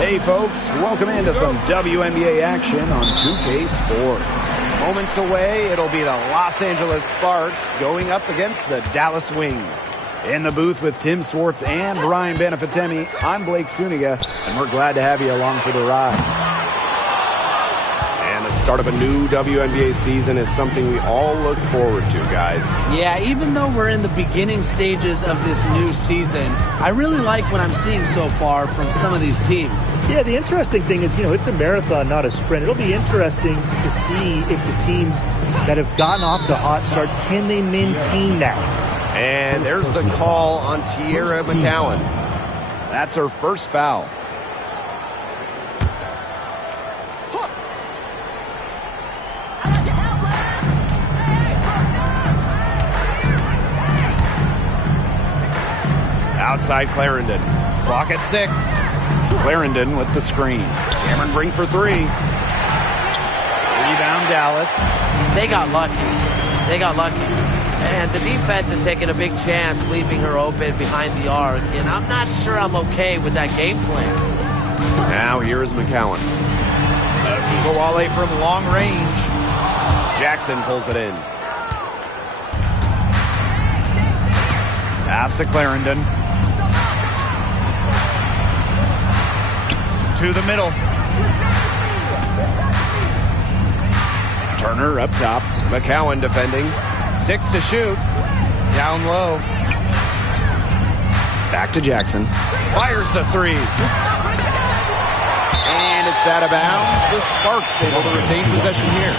Hey folks, welcome into some WNBA action on 2K Sports. Moments away, it'll be the Los Angeles Sparks going up against the Dallas Wings. In the booth with Tim Swartz and Brian Benefitemi, I'm Blake Suniga, and we're glad to have you along for the ride. And the start of a new WNBA season is something we all look forward to, guys. Yeah, even though we're in the beginning stages of this new season, I really like what I'm seeing so far from some of these teams. Yeah, the interesting thing is, it's a marathon, not a sprint. It'll be interesting to see if the teams that have gotten off the hot starts, can they maintain that? And there's the call on Tierra McCowan. That's her first foul. Outside Clarendon. Clock at 6. Clarendon with the screen. Cameron Brink for 3. Rebound Dallas. They got lucky. And the defense has taken a big chance leaving her open behind the arc. And I'm not sure I'm okay with that game plan. Now here is McCowan. Kawale from long range. Jackson pulls it in. Pass to Clarendon. To the middle. Turner up top. McCowan defending. 6 to shoot. Down low. Back to Jackson. Fires the 3. And it's out of bounds. The Sparks able to retain possession here.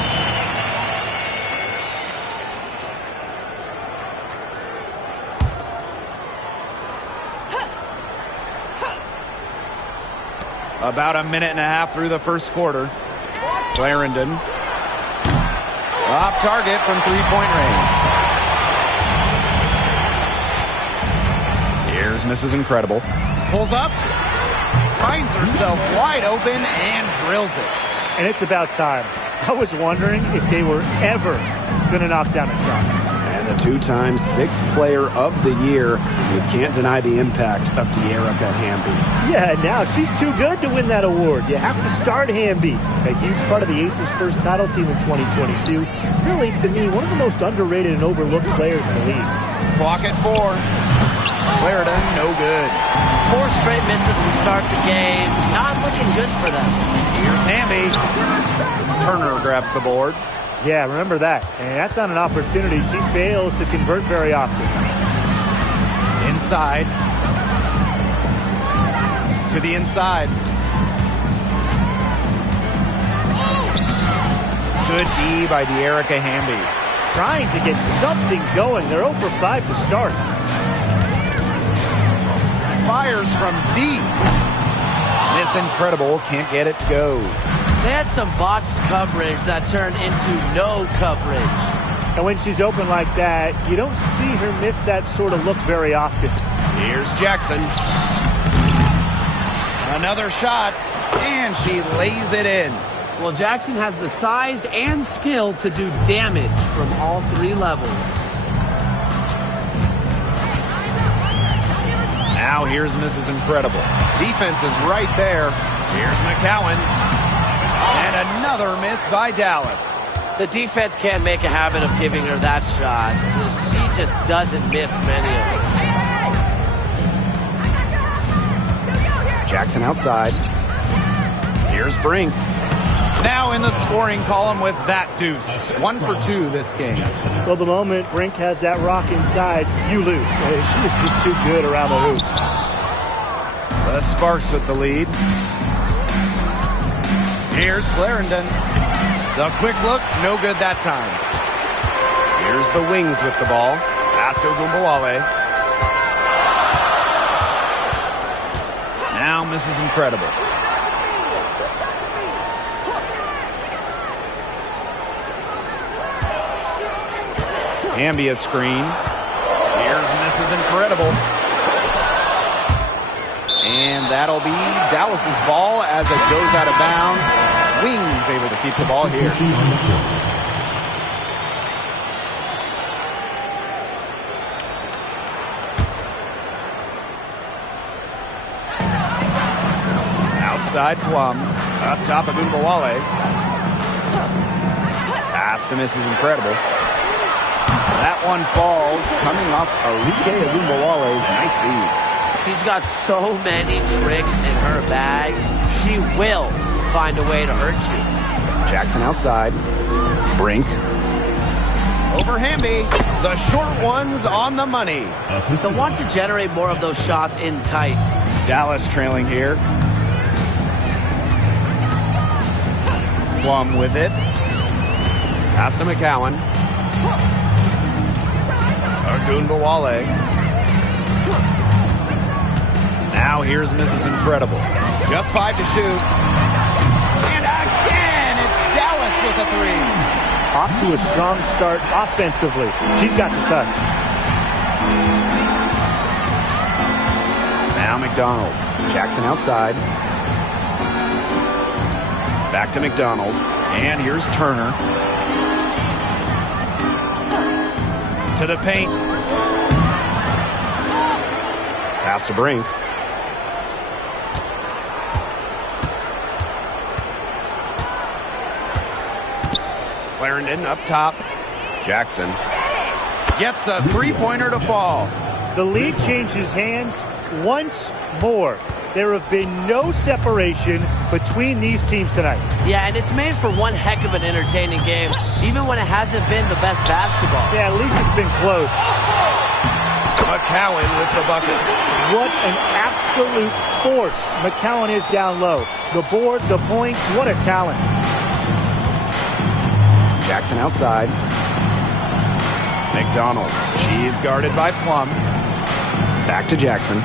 About a minute and a half through the first quarter. Clarendon. Off target from three-point range. Here's Mrs. Incredible. Pulls up. Finds herself wide open and drills it. And it's about time. I was wondering if they were ever going to knock down a shot. And the 2-time 6th player of the year. You can't deny the impact of De'Erica Hamby. Yeah, now she's too good to win that award. You have to start Hamby. A huge part of the Aces' first title team in 2022. Really, to me, one of the most underrated and overlooked players in the league. Clock at 4. Clarendon, no good. 4 straight misses to start the game. Not looking good for them. Here's Hamby. Turner grabs the board. Yeah, remember that. And that's not an opportunity she fails to convert very often. Inside. To the inside. Good D by De'Erica Hamby. Trying to get something going. They're 0 for 5 to start. Fires from deep. Miss Incredible can't get it to go. They had some botched coverage that turned into no coverage. And when she's open like that, you don't see her miss that sort of look very often. Here's Jackson. Another shot, and she lays it in. Well, Jackson has the size and skill to do damage from all 3 levels. Now here's Mrs. Incredible. Defense is right there. Here's McCowan. And another miss by Dallas. The defense can't make a habit of giving her that shot. She just doesn't miss many of them. Jackson outside. Here's Brink. Now in the scoring column with that deuce. 1 for 2 this game. Well, the moment Brink has that rock inside, you lose. She is just too good around the hoop. The Sparks with the lead. Here's Clarendon. The quick look, no good that time. Here's the Wings with the ball. Pass to Ogunbowale. Now Mrs. Incredible. Hamby a screen. Here's Mrs. Incredible. And that'll be Dallas's ball as it goes out of bounds. Wings able to keep the ball here. side, Plum. Up top of Umbawale. Pass to miss is incredible. That one falls, coming off Arike Agumbawale's nice feed. She's got so many tricks in her bag. She will find a way to hurt you. Jackson outside. Brink. Over Hamby. The short one's on the money. So want to generate more of those shots in tight. Dallas trailing here. Plum with it. Pass to McCowan. Agumbawale. Now here's Mrs. Incredible. Just 5 to shoot. And again, it's Dallas with a 3. Off to a strong start offensively. She's got the touch. Now McDonald. Jackson outside. Back to McDonald. And here's Turner. To the paint. Pass to Brink. Clarendon up top. Jackson gets a three-pointer to fall. The lead changes hands once more. There have been no separation between these teams tonight. Yeah, and it's made for one heck of an entertaining game, even when it hasn't been the best basketball. Yeah, at least it's been close. McCowan with the bucket. What an absolute force McCowan is down low. The board, the points, what a talent. Jackson outside. McDonald. She's guarded by Plum. Back to Jackson.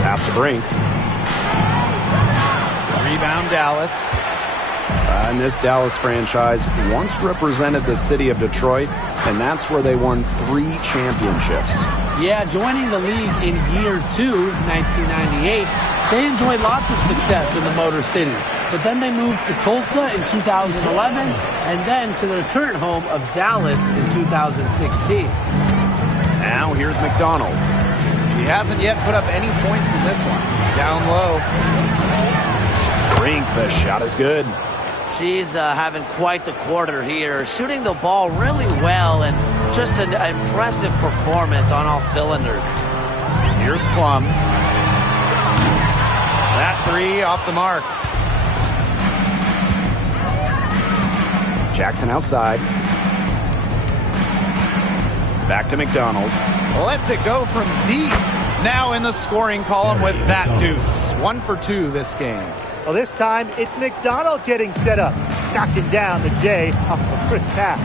Pass to Brink. Rebound Dallas. And this Dallas franchise once represented the city of Detroit, and that's where they won 3 championships. Yeah, joining the league in year 2, 1998, they enjoyed lots of success in the Motor City. But then they moved to Tulsa in 2011, and then to their current home of Dallas in 2016. Now here's McDonald. He hasn't yet put up any points in this one. Down low. Brink, the shot is good. She's having quite the quarter here, shooting the ball really well and just an impressive performance on all cylinders. Here's Plum. That 3 off the mark. Jackson outside. Back to McDonald. Lets it go from deep. Now in the scoring column with that deuce. 1 for 2 this game. Well, this time it's McDonald getting set up, knocking down the J off a crisp pass.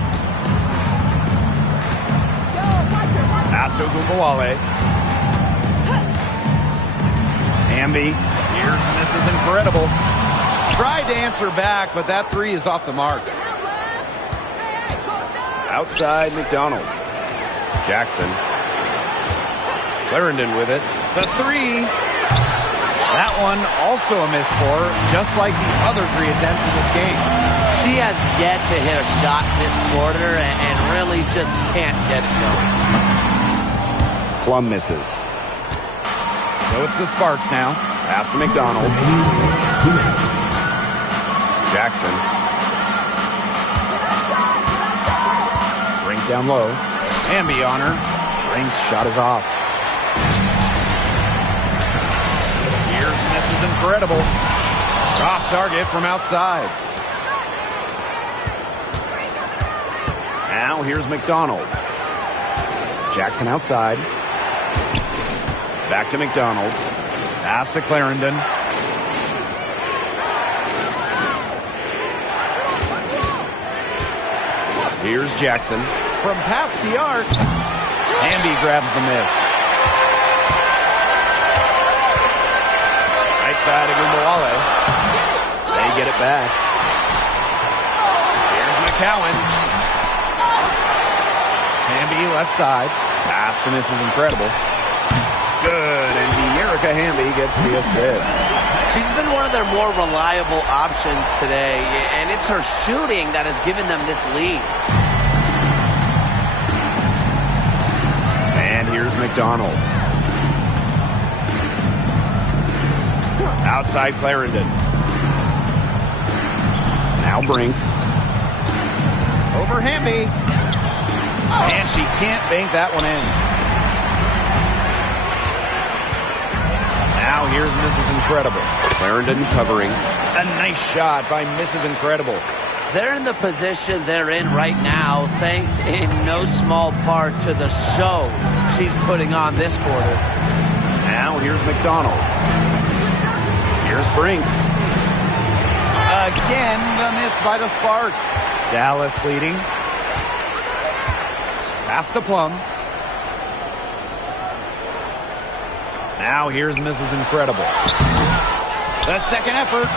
Pass to Agumbawale. Hamby. Here's and this is incredible. Tried to answer back, but that 3 is off the mark. Outside McDonald. Jackson. Clarendon with it. The 3. That one also a miss for her, just like the other 3 attempts in this game. She has yet to hit a shot this quarter and really just can't get it going. Plum misses. So it's the Sparks now. Pass to McDonald. Jackson. Brink down low. Hamby on her. Brink's shot is off. This is incredible. Off target from outside. Now here's McDonald. Jackson outside. Back to McDonald. Pass to Clarendon. Here's Jackson. From past the arc. Hamby grabs the miss. Side of Umbawale. They get it back. Here's McCowan. Hamby left side. Pass to miss is incredible. Good, and Erica Hamby gets the assist. She's been one of their more reliable options today, and it's her shooting that has given them this lead. And here's McDonald. Outside Clarendon. Now Brink. Over Hamby. And she can't bank that one in. Now here's Mrs. Incredible. Clarendon covering. A nice shot by Mrs. Incredible. They're in the position they're in right now thanks in no small part to the show she's putting on this quarter. Now here's McDonald. Here's Brink. Again, the miss by the Sparks. Dallas leading. Pass to Plum. Now here's Mrs. Incredible. The second effort,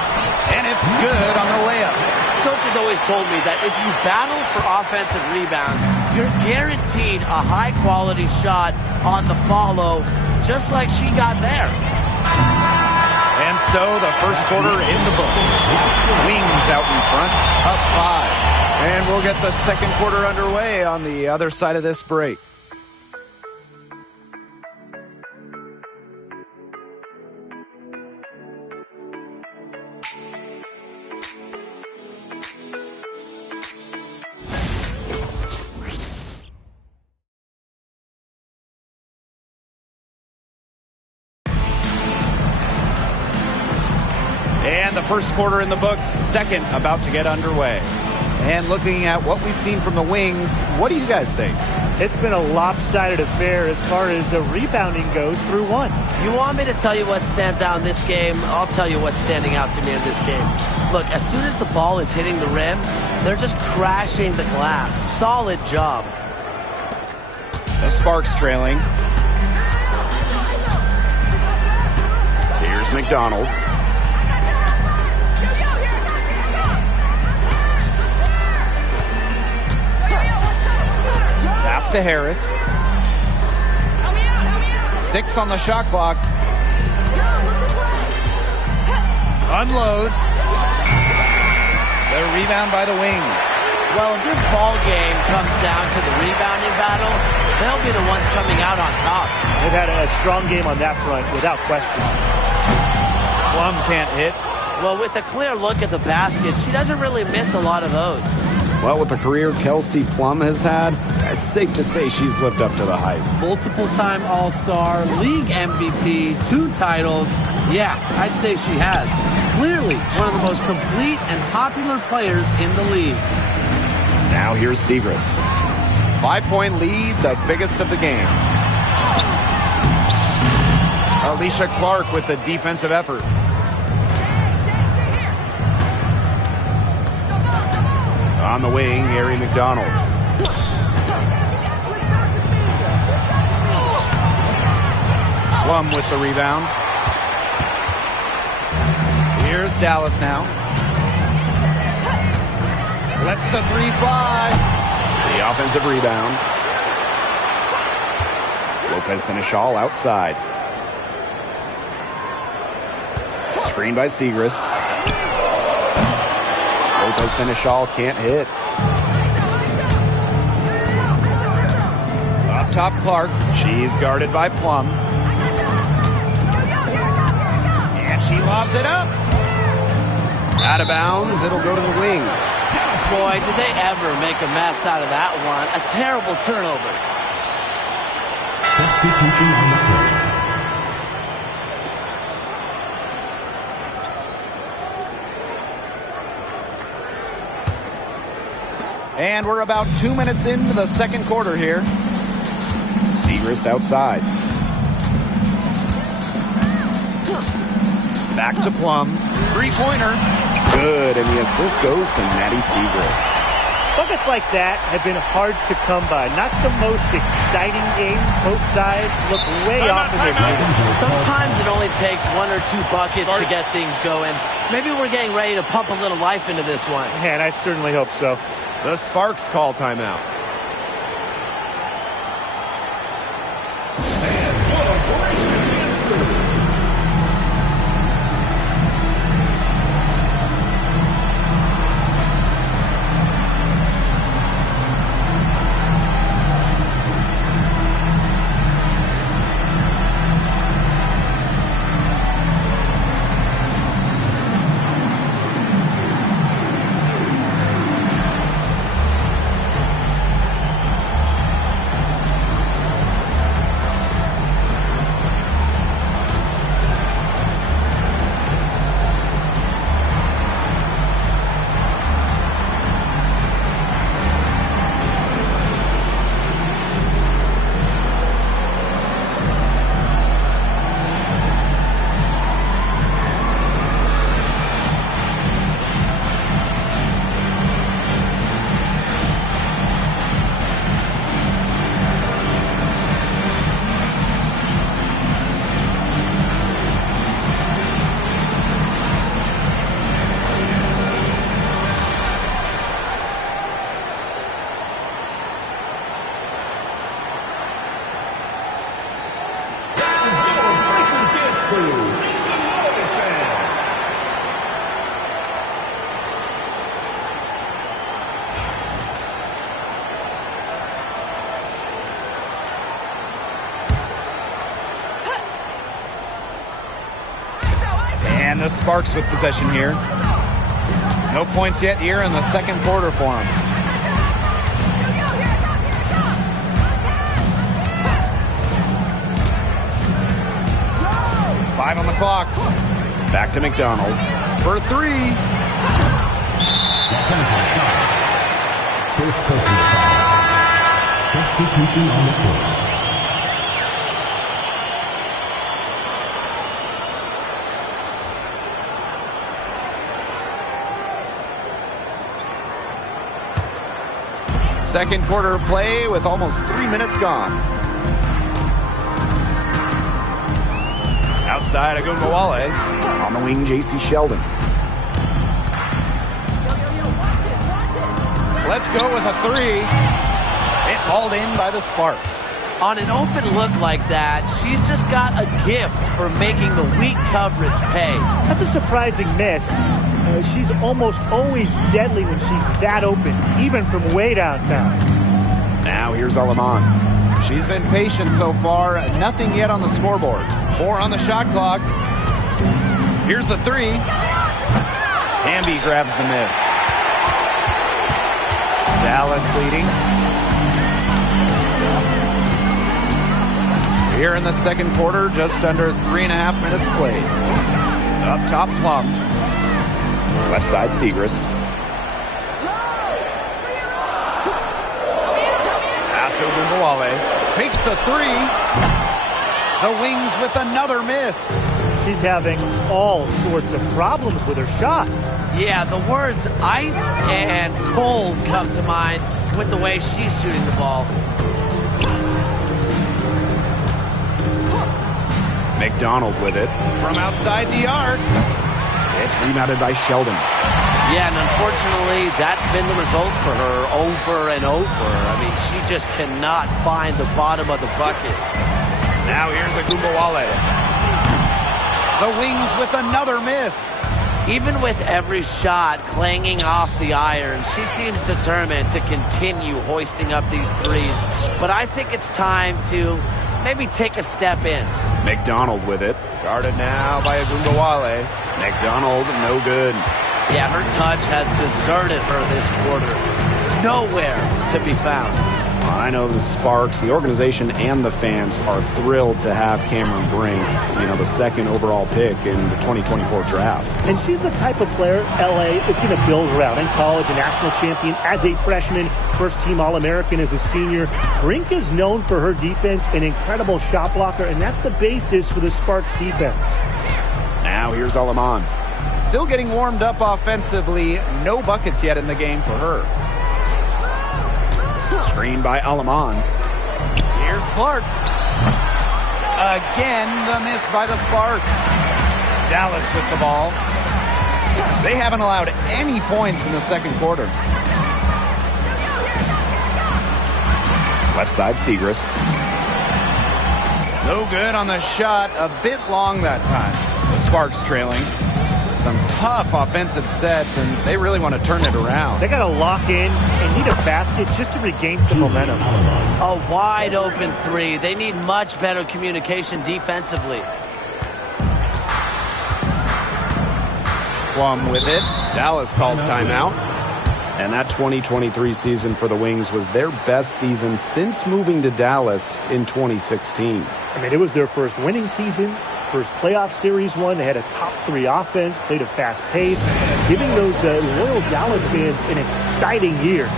and it's good on the layup. Coach has always told me that if you battle for offensive rebounds, you're guaranteed a high-quality shot on the follow, just like she got there. And so the first quarter in the book. Wings out in front, up 5. And we'll get the second quarter underway on the other side of this break. And the first quarter in the books, second about to get underway. And looking at what we've seen from the Wings, what do you guys think? It's been a lopsided affair as far as rebounding goes through one. You want me to tell you what stands out in this game? I'll tell you what's standing out to me in this game. Look, as soon as the ball is hitting the rim, they're just crashing the glass. Solid job. The Sparks trailing. Here's McDonald. Pass to Harris. 6 on the shot clock. Unloads. The rebound by the Wings. Well, if this ball game comes down to the rebounding battle, they'll be the ones coming out on top. They've had a strong game on that front, without question. Plum can't hit. Well, with a clear look at the basket, she doesn't really miss a lot of those. Well, with the career Kelsey Plum has had, it's safe to say she's lived up to the hype. Multiple-time All-Star, league MVP, 2 titles. Yeah, I'd say she has. Clearly one of the most complete and popular players in the league. Now here's Segrist. 5-point lead, the biggest of the game. Alicia Clark with the defensive effort. On the wing, Harry McDonald. Plum with the rebound. Here's Dallas now. Lets the 3 fly. The offensive rebound. Lopez Seneschal outside. Screen by Segrist. Lopez Seneschal can't hit. Up top Clark. She's guarded by Plum. And she lobs it up. Out of bounds. It'll go to the Wings. Boy, did they ever make a mess out of that one. A terrible turnover. Substitution on the court. And we're about 2 minutes into the second quarter here. Segrist outside. Back to Plum. 3-pointer. Good, and the assist goes to Maddie Segrist. Buckets like that have been hard to come by. Not the most exciting game. Both sides look way off in their game. Sometimes it only takes 1 or 2 buckets to get things going. Maybe we're getting ready to pump a little life into this one. Man, I certainly hope so. The Sparks call timeout. the Sparks with possession here. No points yet here in the second quarter for them. Five on the clock. Back to McDonald for three. First personal foul. Substitution on the court. Second quarter play with almost 3 minutes gone. Outside Agumbawale. On the wing, J.C. Sheldon. Let's go with a three. It's hauled in by the Sparks. On an open look like that, she's just got a gift for making the weak coverage pay. That's a surprising miss. She's almost always deadly when she's that open, even from way downtown. Now here's Alaman. She's been patient so far. Nothing yet on the scoreboard. 4 on the shot clock. Here's the three. Hamby grabs the miss. Dallas leading. Here in the second quarter, just under 3.5 minutes played. Up top, Plum. Left side, Segrist. Pass to Agumbawale. Takes the three. The Wings with another miss. She's having all sorts of problems with her shots. Yeah, the words ice and cold come to mind with the way she's shooting the ball. McDonald with it from outside the arc. It's rebounded by Sheldon. Yeah, and unfortunately, that's been the result for her over and over. I mean, she just cannot find the bottom of the bucket. Now here's Agumbawale. The Wings with another miss. Even with every shot clanging off the iron, she seems determined to continue hoisting up these threes. But I think it's time to maybe take a step in. McDonald with it. Guarded now by Agumbawale. McDonald, no good. Yeah, her touch has deserted her this quarter. Nowhere to be found. I know the Sparks, the organization, and the fans are thrilled to have Cameron Brink, the second overall pick in the 2024 draft. And she's the type of player LA is going to build around. In college, a national champion as a freshman, first-team All-American as a senior. Brink is known for her defense, an incredible shot blocker, and that's the basis for the Sparks defense. Now here's Alaman. Still getting warmed up offensively. No buckets yet in the game for her. Screen by Alaman. Here's Clark. Again, the miss by the Sparks. Dallas with the ball. They haven't allowed any points in the second quarter. Left side, Segrist. No good on the shot. A bit long that time. The Sparks trailing. Some tough offensive sets, and they really want to turn it around. They got to lock in and need a basket just to regain some momentum. A wide open three. They need much better communication defensively. Plum with it. Dallas calls timeout. And that 2023 season for the Wings was their best season since moving to Dallas in 2016. I mean, it was their first winning season. First playoff series one. They had a top 3 offense, played a fast pace, giving those loyal Dallas fans an exciting year.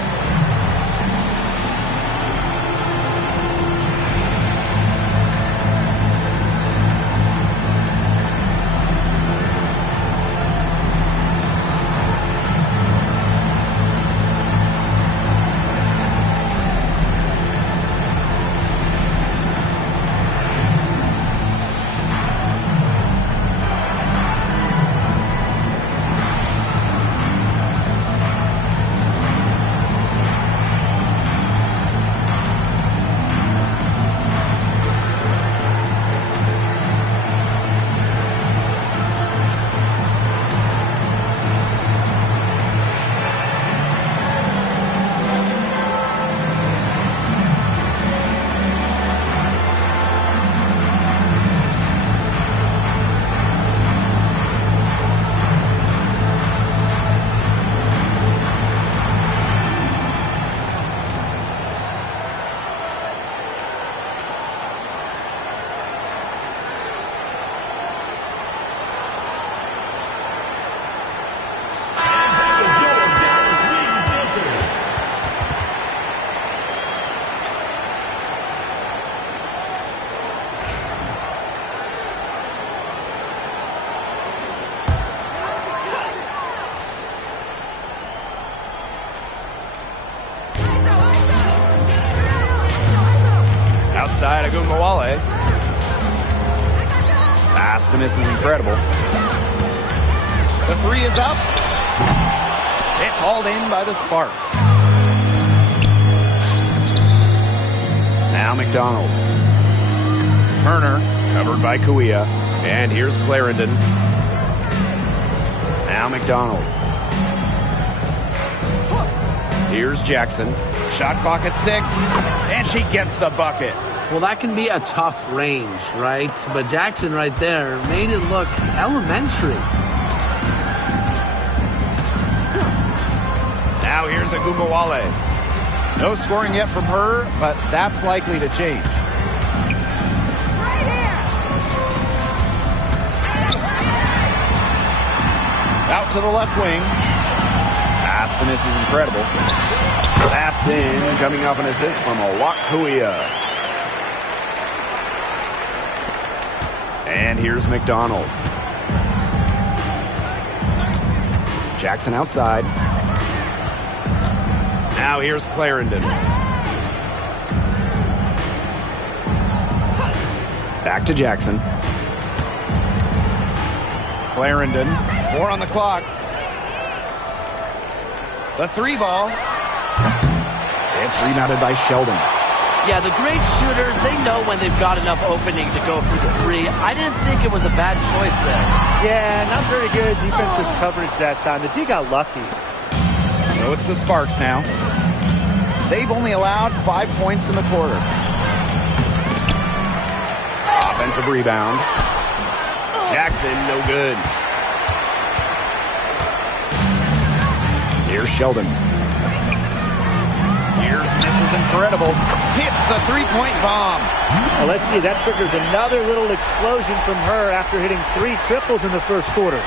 Outside, Agumbawale. Pass to miss is incredible. The three is up. It's hauled in by the Sparks. Now McDonald. Turner, covered by Kuia. And here's Clarendon. Now McDonald. Here's Jackson. Shot clock at 6. And she gets the bucket. Well, that can be a tough range, right? But Jackson right there made it look elementary. Now here's Agumbawale. No scoring yet from her, but that's likely to change. Out to the left wing. Pass to miss is incredible. That's in, coming off an assist from Kuia. And here's McDonald. Jackson outside. Now here's Clarendon. Back to Jackson. Clarendon, 4 on the clock. The 3 ball. It's rebounded by Sheldon. Yeah, the great shooters, they know when they've got enough opening to go through the 3. I didn't think it was a bad choice there. Yeah, not very good defensive coverage that time. The D got lucky. So it's the Sparks now. They've only allowed 5 points in the quarter. Offensive rebound. Jackson, no good. Here's Sheldon. Here's misses incredible. Hits the 3-point bomb. Well, let's see. That triggers another little explosion from her after hitting 3 triples in the first quarter.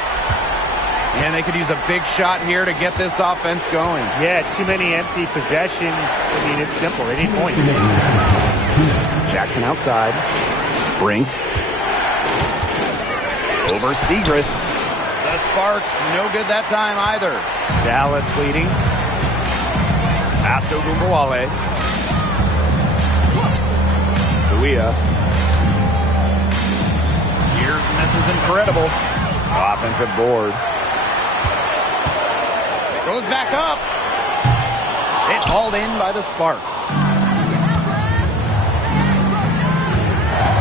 And they could use a big shot here to get this offense going. Yeah, too many empty possessions. I mean, it's simple. They need points. Jackson outside. Brink. Over Segrist. The Sparks, no good that time either. Dallas leading. Pass to Agumbawale. Kuia. Here's misses incredible. Offensive board. Goes back up. It's hauled in by the Sparks.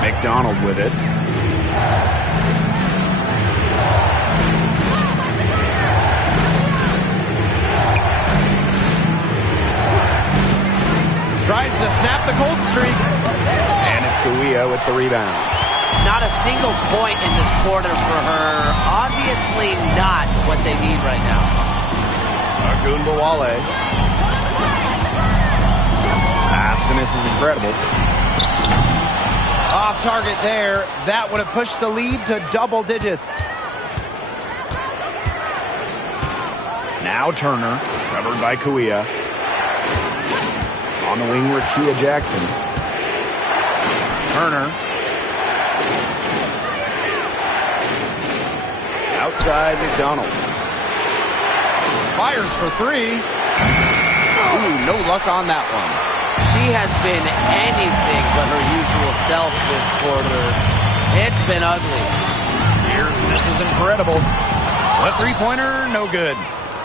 McDonald with it. Tries to snap the cold streak. And it's Kuia with the rebound. Not a single point in this quarter for her. Obviously not what they need right now. Agumbawale. Pass to miss is incredible. Off target there. That would have pushed the lead to double digits. Now Turner, covered by Kuia. On the wing, Rakia Jackson. Turner. Outside, McDonald. Fires for 3. Ooh, no luck on that one. She has been anything but her usual self this quarter. It's been ugly. Here's misses incredible. The 3-pointer, no good.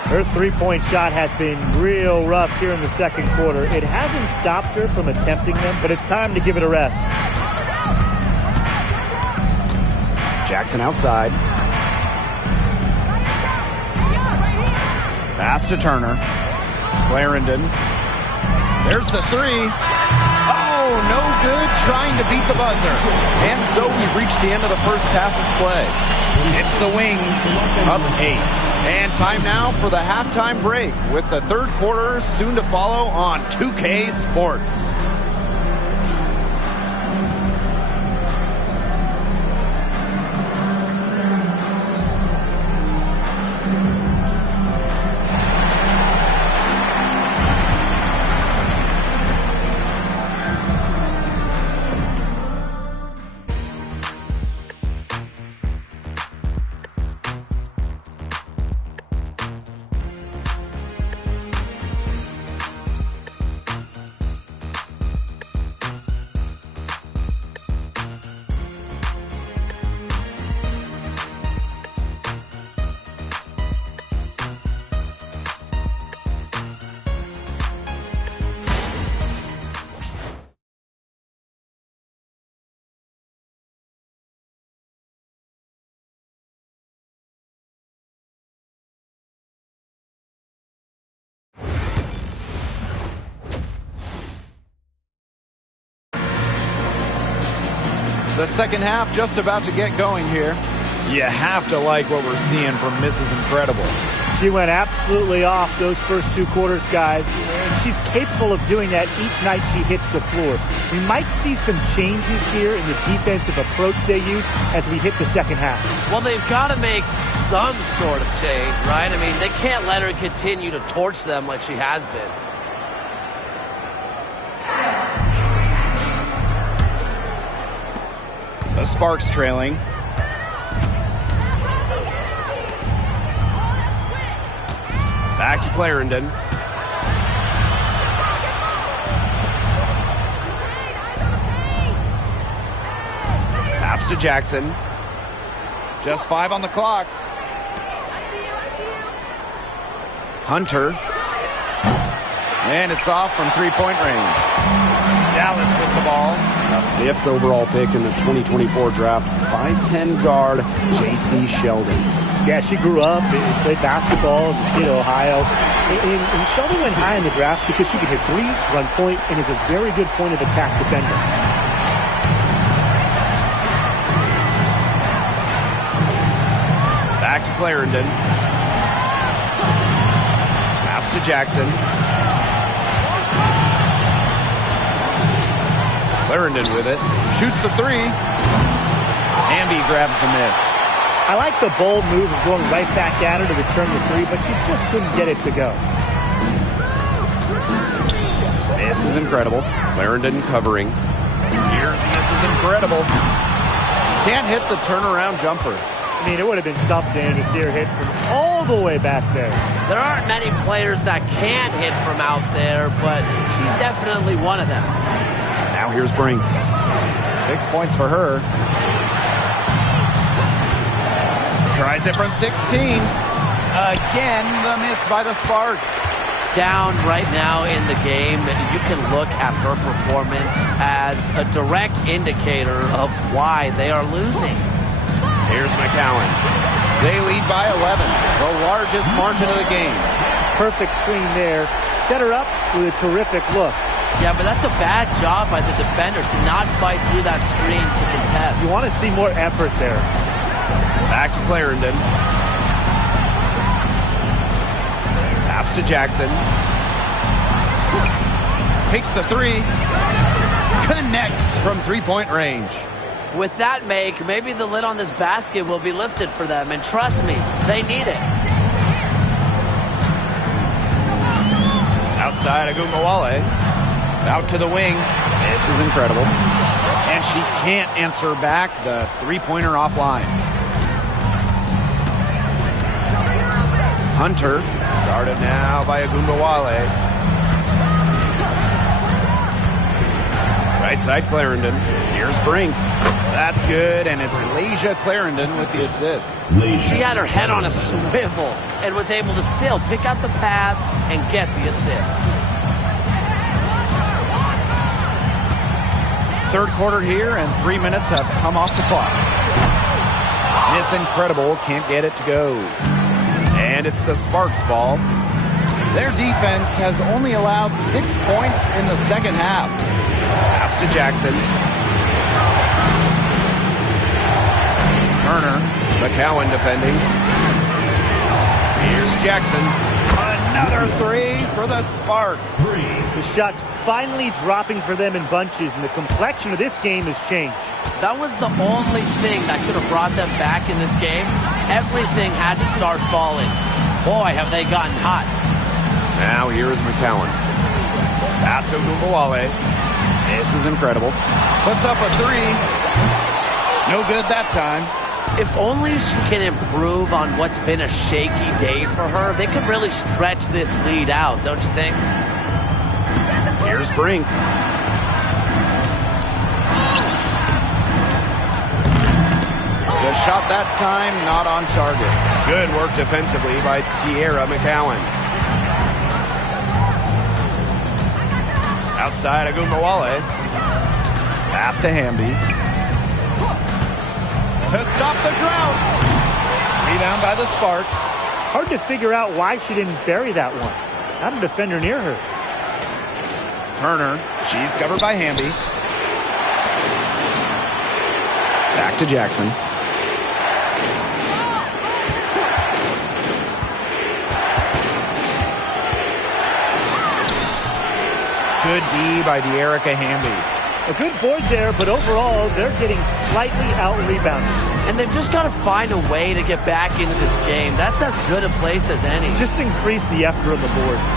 Her 3-point shot has been real rough here in the second quarter. It hasn't stopped her from attempting them, but it's time to give it a rest. Jackson outside. Pass to Turner. Clarendon. There's the 3. Oh, no good, trying to beat the buzzer. And so we've reached the end of the first half of play. It's the Wings up 8. And time now for the halftime break with the third quarter soon to follow on 2K Sports. The second half just about to get going here. You have to like what we're seeing from Mrs. Incredible. She went absolutely off those first 2 quarters, guys. And she's capable of doing that each night she hits the floor. We might see some changes here in the defensive approach they use as we hit the second half. Well, they've got to make some sort of change, right? I mean, they can't let her continue to torch them like she has been. The Sparks trailing. Back to Clarendon. Pass to Jackson. Just 5 on the clock. Hunter. And it's off from three-point range. Dallas with the ball. A 5th overall pick in the 2024 draft. 5'10" guard, J.C. Sheldon. Yeah, she grew up and played basketball in the state of Ohio. And Sheldon went high in the draft because she could hit threes, run point, and is a very good point of attack defender. Back to Clarendon. Pass to Jackson. Clarendon with it. Shoots the 3. Hamby grabs the miss. I like the bold move of going right back at her to return the 3, but she just couldn't get it to go. This is Incredible. Clarendon covering. Here's Mrs. Incredible. Can't hit the turnaround jumper. I mean, it would have been something to see her hit from all the way back there. There aren't many players that can hit from out there, but she's definitely one of them. Now here's Brink. 6 points for her. Tries it from 16. Again, the miss by the Sparks. Down right now in the game, you can look at her performance as a direct indicator of why they are losing. Here's McCowan. They lead by 11, the largest margin of the game. Perfect screen there. Set her up with a terrific look. Yeah, but that's a bad job by the defender to not fight through that screen to contest. You want to see more effort there. Back to Clarendon. Pass to Jackson. Takes the 3. Connects from three-point range. With that make, maybe the lid on this basket will be lifted for them. And trust me, they need it. Outside Agumbawale. Out to the wing. This is Incredible. And she can't answer back the three-pointer offline. Hunter. Guarded now by Agumbawale. Right side Clarendon. Here's Brink. That's good, and it's Lasia Clarendon with the assist. She had her head on a swivel and was able to still pick out the pass and get the assist. Third quarter here, and 3 minutes have come off the clock. Miss Incredible can't get it to go. And it's the Sparks ball. Their defense has only allowed 6 points in the second half. Pass to Jackson. Turner. McCowan defending. Here's Jackson. Another 3 for the Sparks. The shot's finally dropping for them in bunches, and the complexion of this game has changed. That was the only thing that could have brought them back in this game. Everything had to start falling. Boy, have they gotten hot. Now here is McCowan. Pass to Agumbawale. This is Incredible. Puts up a 3. No good that time. If only she can improve on what's been a shaky day for her, they could really stretch this lead out, don't you think? Here's Brink. The shot that time, not on target. Good work defensively by Tierra McCowan. Outside Agumbawale. Pass to Hamby. To stop the drought. Rebound by the Sparks. Hard to figure out why she didn't bury that one. Not a defender near her. Turner. She's covered by Hamby. Back to Jackson. Good D by De'Erica Hamby. A good board there, but overall, they're getting slightly out-rebounded. And they've just got to find a way to get back into this game. That's as good a place as any. Just increase the effort on the boards.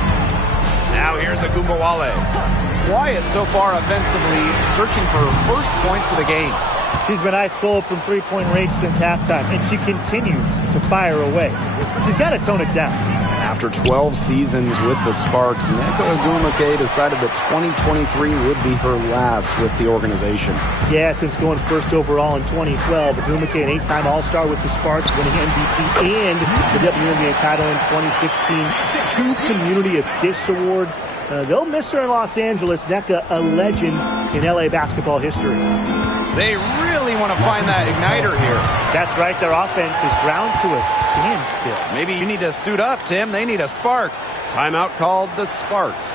Now here's Agumbawale. Quiet so far offensively, searching for her first points of the game. She's been ice cold from three-point range since halftime, and she continues to fire away. She's got to tone it down. After 12 seasons with the Sparks, Nneka Ogwumike decided that 2023 would be her last with the organization. Yeah, since going first overall in 2012, Ogwumike, an 8-time All-Star with the Sparks, winning MVP and the WNBA title in 2016. 2 Community Assist Awards. They'll miss her in Los Angeles. Nneka, a legend in LA basketball history. They really want to find that igniter here. That's right. Their offense is ground to a standstill. Maybe you need to suit up, Tim. They need a spark. Timeout called the Sparks.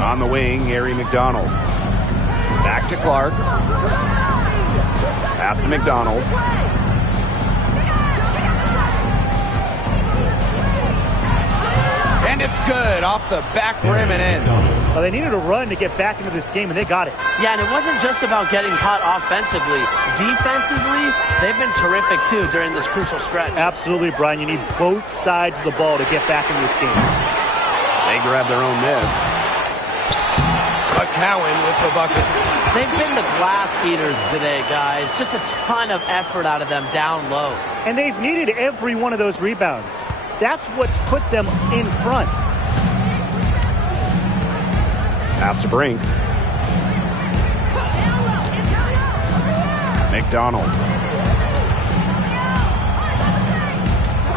On the wing, Harry McDonald. Back to Clark. Pass to McDonald. And it's good off the back rim and in. Well, they needed a run to get back into this game, and they got it. Yeah, and it wasn't just about getting hot offensively. Defensively, they've been terrific, too, during this crucial stretch. Absolutely, Brian. You need both sides of the ball to get back into this game. They grab their own miss. McCowan with the bucket. They've been the glass eaters today, guys. Just a ton of effort out of them down low. And they've needed every one of those rebounds. That's what's put them in front. Pass to Brink. McDonald.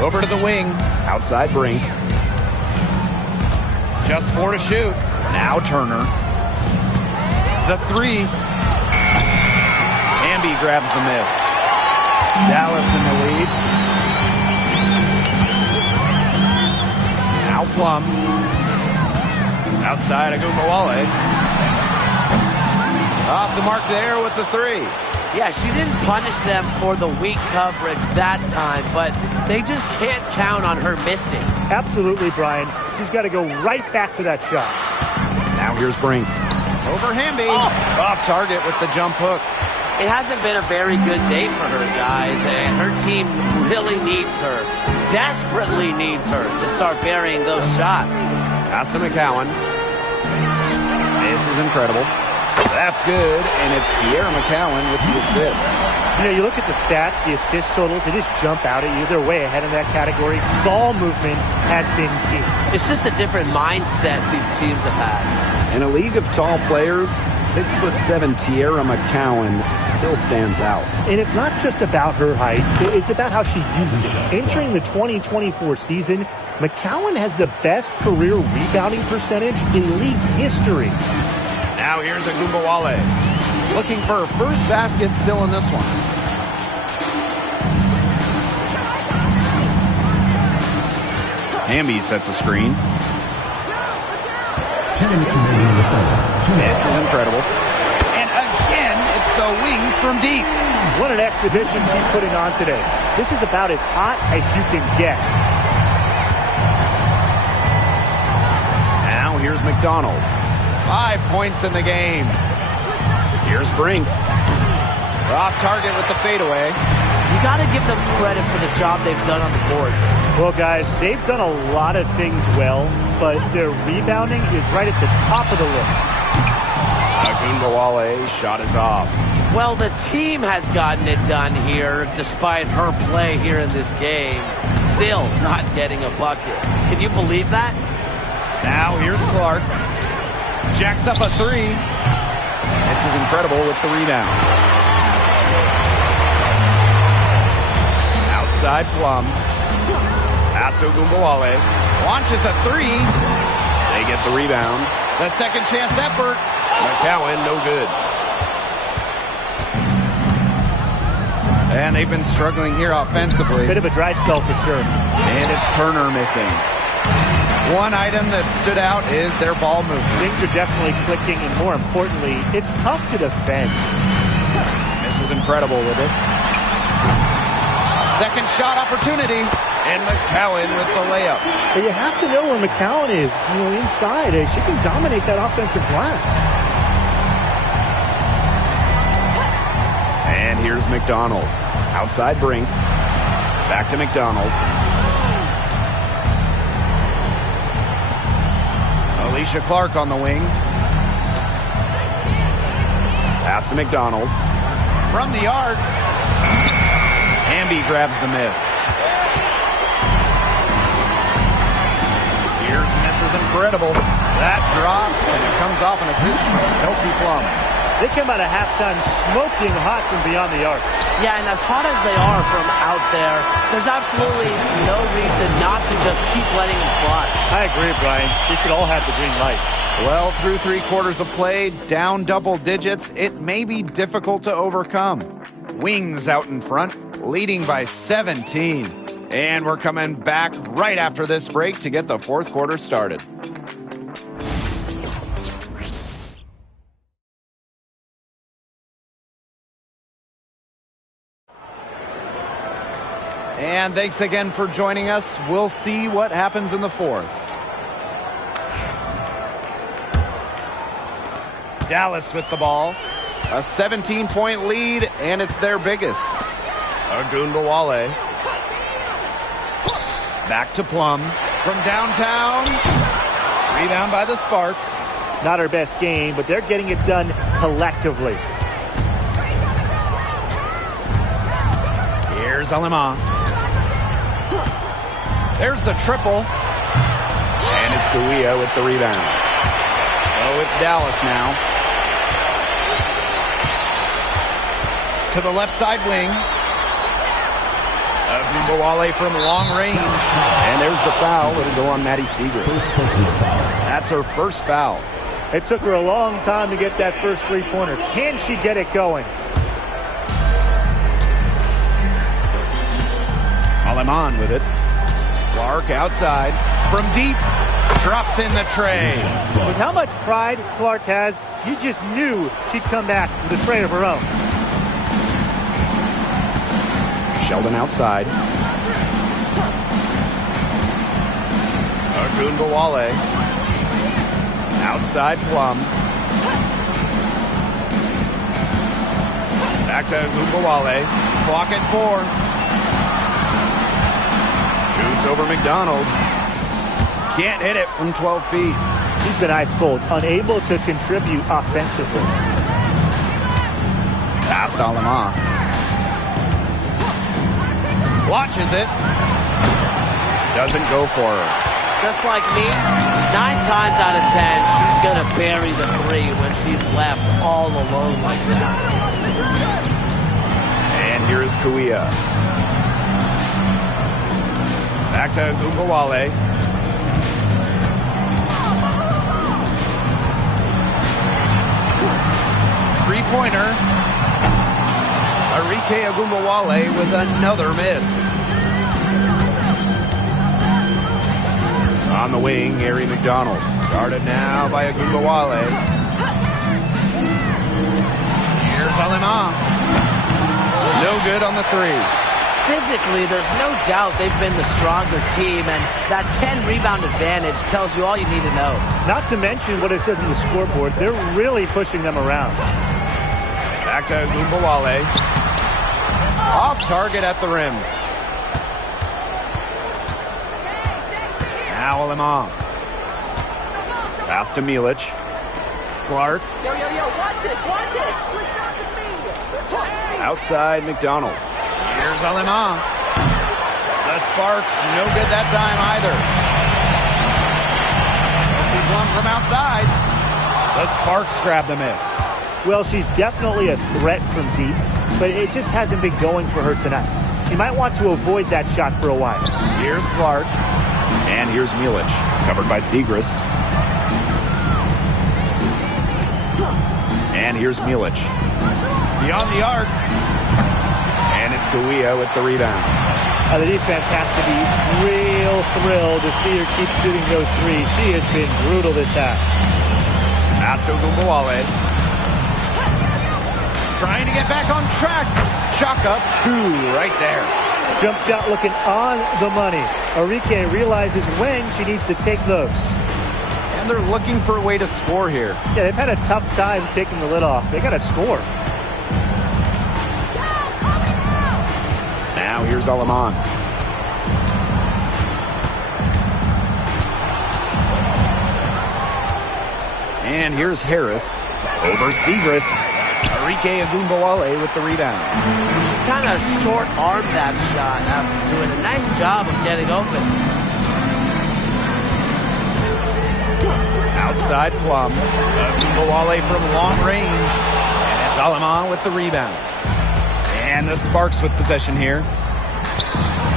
Over to the wing. Outside Brink. Just 4 to shoot. Now Turner. The 3. Hamby grabs the miss. Dallas in the lead. Now Plum. Outside Agumbawale. Off the mark there with the 3. Yeah, she didn't punish them for the weak coverage that time, but they just can't count on her missing. Absolutely, Brian. She's got to go right back to that shot. Now here's Brink. Over Hamby. Off target with the jump hook. It hasn't been a very good day for her, guys, and her team really needs her, desperately needs her to start burying those shots. Pass to McCowan. This is incredible. That's good, and it's Tierra McCowan with the assist. You know, you look at the stats, the assist totals, they just jump out at you. They're way ahead in that category. Ball movement has been key. It's just a different mindset these teams have had. In a league of tall players, 6'7" Tierra McCowan still stands out. And it's not just about her height, it's about how she uses it. Entering the 2024 season, McCowan has the best career rebounding percentage in league history. Now here's Agumbawale. Looking for her first basket still in this one. Hamby sets a screen. 10 minutes remaining in the third. This is incredible. And again, it's the wings from deep. What an exhibition she's putting on today. This is about as hot as you can get. Now here's McDonald. 5 points in the game. Here's Brink. Off target with the fadeaway. You got to give them credit for the job they've done on the boards. Well, guys, they've done a lot of things well, but their rebounding is right at the top of the list. Agumbawale shot is off. Well, the team has gotten it done here, despite her play here in this game. Still not getting a bucket. Can you believe that? Now here's Clark. Jacks up a three. This is incredible with the rebound. Outside Plum. Pass to Agumbawale. Launches a three. They get the rebound. The second chance effort. McCowan, no good. And they've been struggling here offensively. Bit of a dry spell for sure. And it's Turner missing. One item that stood out is their ball movement. Things are definitely clicking, and more importantly, it's tough to defend. This is incredible with it. Second shot opportunity, and McCowan with the layup. But you have to know where McCowan is, inside. She can dominate that offensive glass. And here's McDonald. Outside Brink. Back to McDonald. Alicia Clark on the wing. Pass to McDonald. From the arc. Hamby grabs the miss. Here's misses incredible. That drops, and it comes off an assist from Kelsey Plum. They come out of halftime smoking hot from beyond the arc. Yeah, and as hot as they are from out there, there's absolutely no reason not to just keep letting them fly. I agree, Brian. They should all have the green light. Well, through 3 quarters of play, down double digits, it may be difficult to overcome. Wings out in front, leading by 17. And we're coming back right after this break to get the 4th quarter started. And thanks again for joining us. We'll see what happens in the 4th. Dallas with the ball. A 17-point lead, and it's their biggest. Agumbawale. Back to Plum. From downtown. Rebound by the Sparks. Not her best game, but they're getting it done collectively. Here's Alema. There's the triple. And it's Guia with the rebound. So it's Dallas now. To the left side wing. Agumbawale from long range. And there's the foul. It'll go on Maddie Segrist. That's her first foul. It took her a long time to get that first three-pointer. Can she get it going? Aleman with it. Clark outside. From deep. Drops in the tray. With how much pride Clark has, you just knew she'd come back with a tray of her own. Sheldon outside. Agumbawale. Outside Plum. Back to Agumbawale. Clock at 4. Shoots over McDonald. Can't hit it from 12 feet. She's been ice cold, unable to contribute offensively. Past Alema. Watches it. Doesn't go for her. just like me, 9 times out of 10, she's going to bury the 3 when she's left all alone like that. And here is Kuia. Back to Gumbawale. Three-pointer. Arike Agumbawale with another miss. On the wing, Ari McDonald. Guarded now by Agumbawale. Here's Alema. No good on the 3. Physically, there's no doubt they've been the stronger team, and that 10-rebound advantage tells you all you need to know. Not to mention what it says on the scoreboard. They're really pushing them around. Back to Gumbawale. Off target at the rim. Now Alema. Pass to Milic. Clark. Yo, watch this. Outside McDonald. Here's Alema. The Sparks, no good that time either. Kelsey Blum from outside. The Sparks grab the miss. Well, she's definitely a threat from deep, but it just hasn't been going for her tonight. She might want to avoid that shot for a while. Here's Clark. And here's Milic, covered by Segrist. And here's Milic. Beyond the arc. And it's Kuia with the rebound. The defense has to be real thrilled to see her keep shooting those 3s. She has been brutal this half. Pass to Gumbawale. Trying to get back on track. Chalk up 2 right there. Jump shot looking on the money. Arike realizes when she needs to take those. And they're looking for a way to score here. Yeah, they've had a tough time taking the lid off. They got to score. Now here's Alaman. And here's Harris over Segrist. Arike Agumbawale with the rebound. She kind of short-armed that shot after doing a nice job of getting open. Outside Plum. Agumbawale from long range. And it's Alaman with the rebound. And the Sparks with possession here.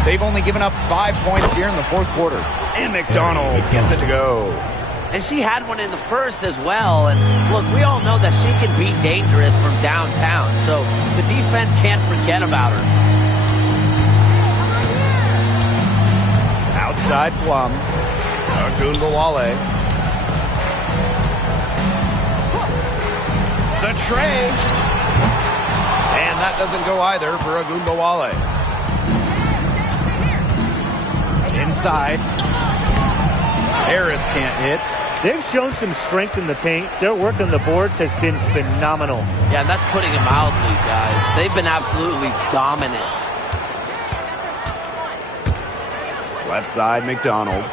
They've only given up 5 points here in the 4th quarter. And McDonald gets it to go. And she had one in the first as well. And look, we all know that she can be dangerous from downtown. So the defense can't forget about her. Outside Plum. Agumbawale. The tray. And that doesn't go either for Agumbawale. Inside. Harris can't hit. They've shown some strength in the paint. Their work on the boards has been phenomenal. Yeah, that's putting it mildly, guys. They've been absolutely dominant. Left side, McDonald.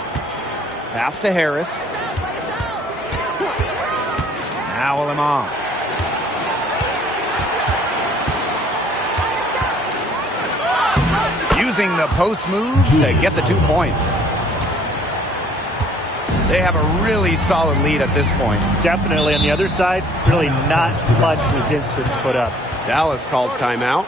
Pass to Harris. Now Alema. Using the post moves to get the 2 points. They have a really solid lead at this point. Definitely on the other side, really not much resistance put up. Dallas calls timeout.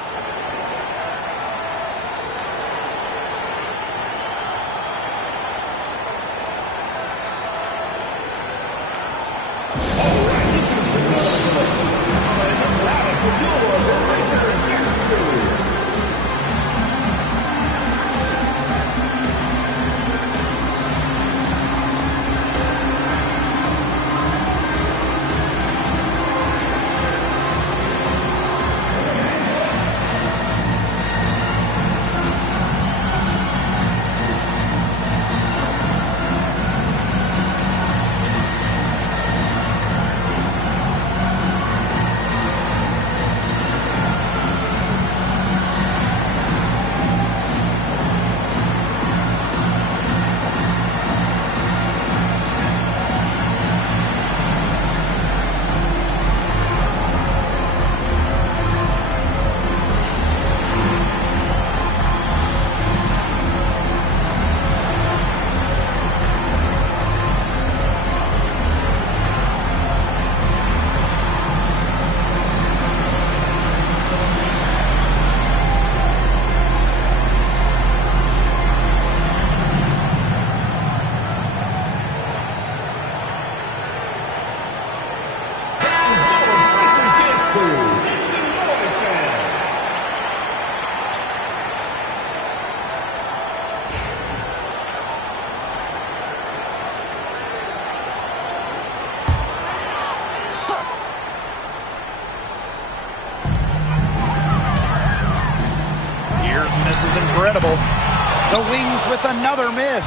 incredible. The Wings with another miss.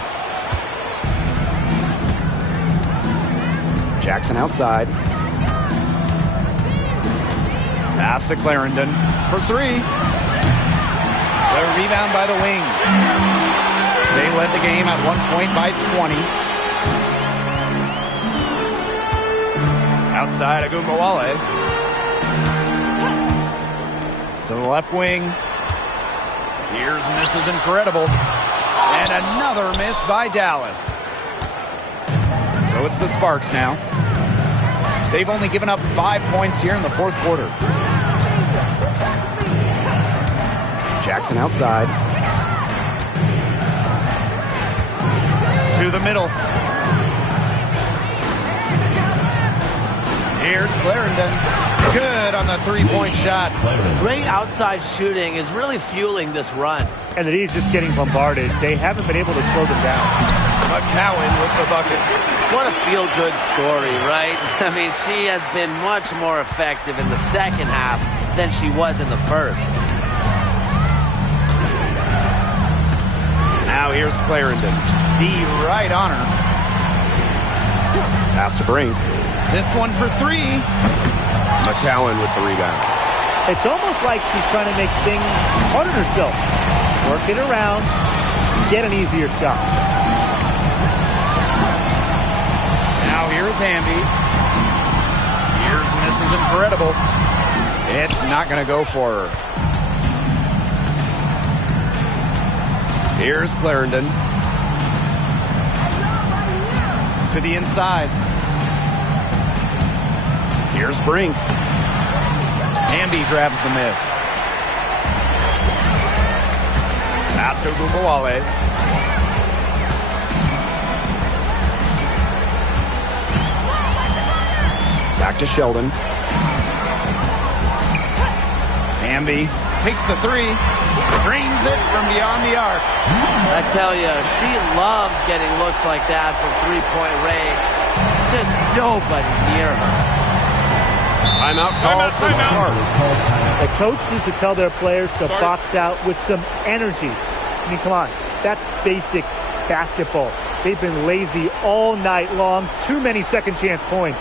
Jackson outside. Pass to Clarendon for three. The rebound by the Wings. They led the game at 1 point by 20. Outside Agumbawale. To the left wing. Here's misses incredible. And another miss by Dallas. So it's the Sparks now. They've only given up 5 points here in the fourth quarter. Jackson outside. To the middle. Here's Clarendon. Good on the three-point shot. Great outside shooting is really fueling this run. And the D's just getting bombarded. They haven't been able to slow them down. McCowan with the bucket. What a feel-good story, right? I mean, she has been much more effective in the second half than she was in the first. Now here's Clarendon. D right on her. Pass to Brink. This one for three. McCowan with the rebound. It's almost like she's trying to make things hard on herself. Work it around, get an easier shot. Now here's Hamby. Here's Mrs. Incredible. It's not going to go for her. Here's Clarendon. To the inside. Here's Brink. Hamby grabs the miss. Pass to Agumbawale. Back to Sheldon. Hamby takes the three. Drains it from beyond the arc. I tell you, she loves getting looks like that from three-point range. Just nobody near her. Timeout called for Sparks. The coach needs to tell their players to box out with some energy. I mean, come on. That's basic basketball. They've been lazy all night long. Too many second chance points.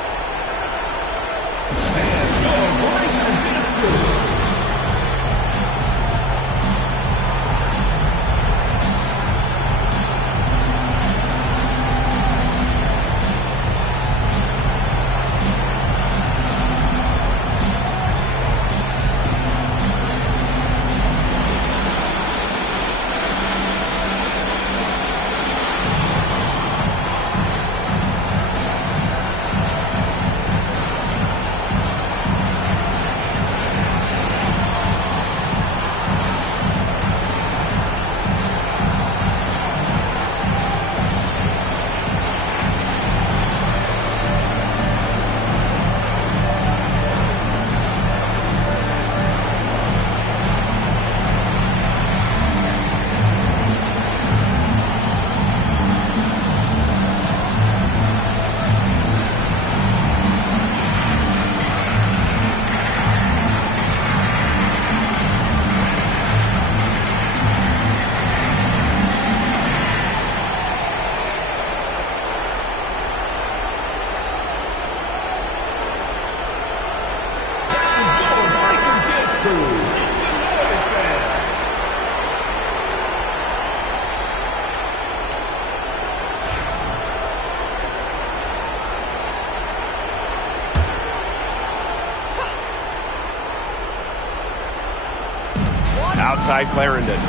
Outside Clarendon.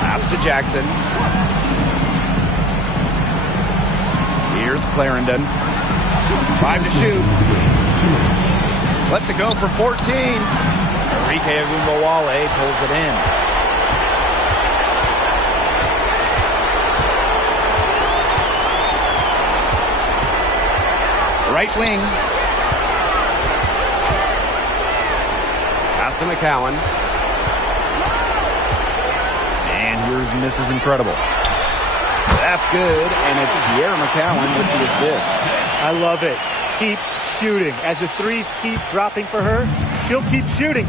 Pass to Jackson. Here's Clarendon. 5 to shoot. Lets it go for 14. Enrique Agumbawale pulls it in. Right wing. Pass to McCowan. And here's Mrs. Incredible. That's good, and it's Kiera McCowan with the assist. I love it. Keep shooting. As the threes keep dropping for her, she'll keep shooting,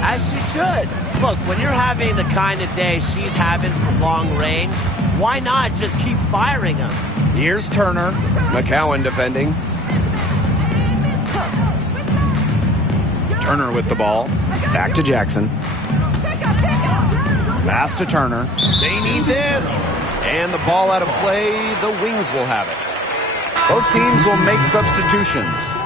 As she should. Look, when you're having the kind of day she's having from long range, why not just keep firing them? Here's Turner. McCowan defending. Turner with the ball. Back to Jackson. Pass to Turner. They need this. And the ball out of play. The Wings will have it. Both teams will make substitutions.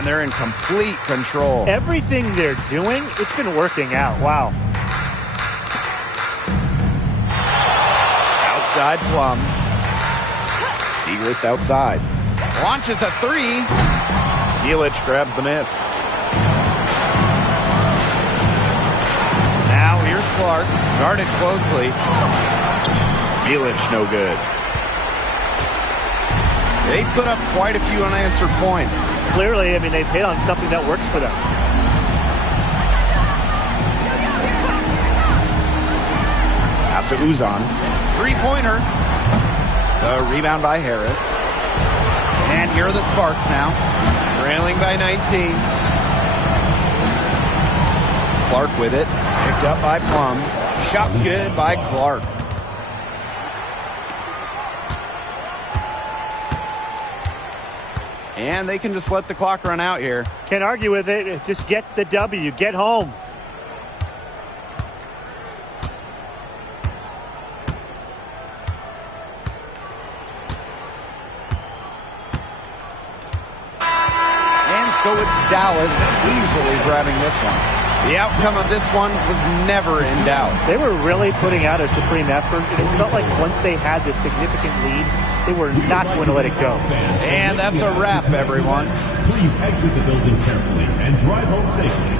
And they're in complete control. Everything they're doing, it's been working out. Wow. Outside Plum. Segrist outside. Launches a three. Yelich grabs the miss. Now here's Clark. Guarded closely. Yelich no good. They put up quite a few unanswered points. Clearly, I mean, they've hit on something that works for them. Pass to Uzan. Three-pointer. The rebound by Harris. And here are the Sparks now. Trailing by 19. Clark with it. Picked up by Plum. Shots good by Clark. And they can just let the clock run out here. Can't argue with it. Just get the W. Get home. And so it's Dallas easily grabbing this one. The outcome of this one was never in doubt. They were really putting out a supreme effort. It felt like once they had this significant lead, they were not going to let it go. And that's a wrap, everyone. Please exit the building carefully and drive home safely.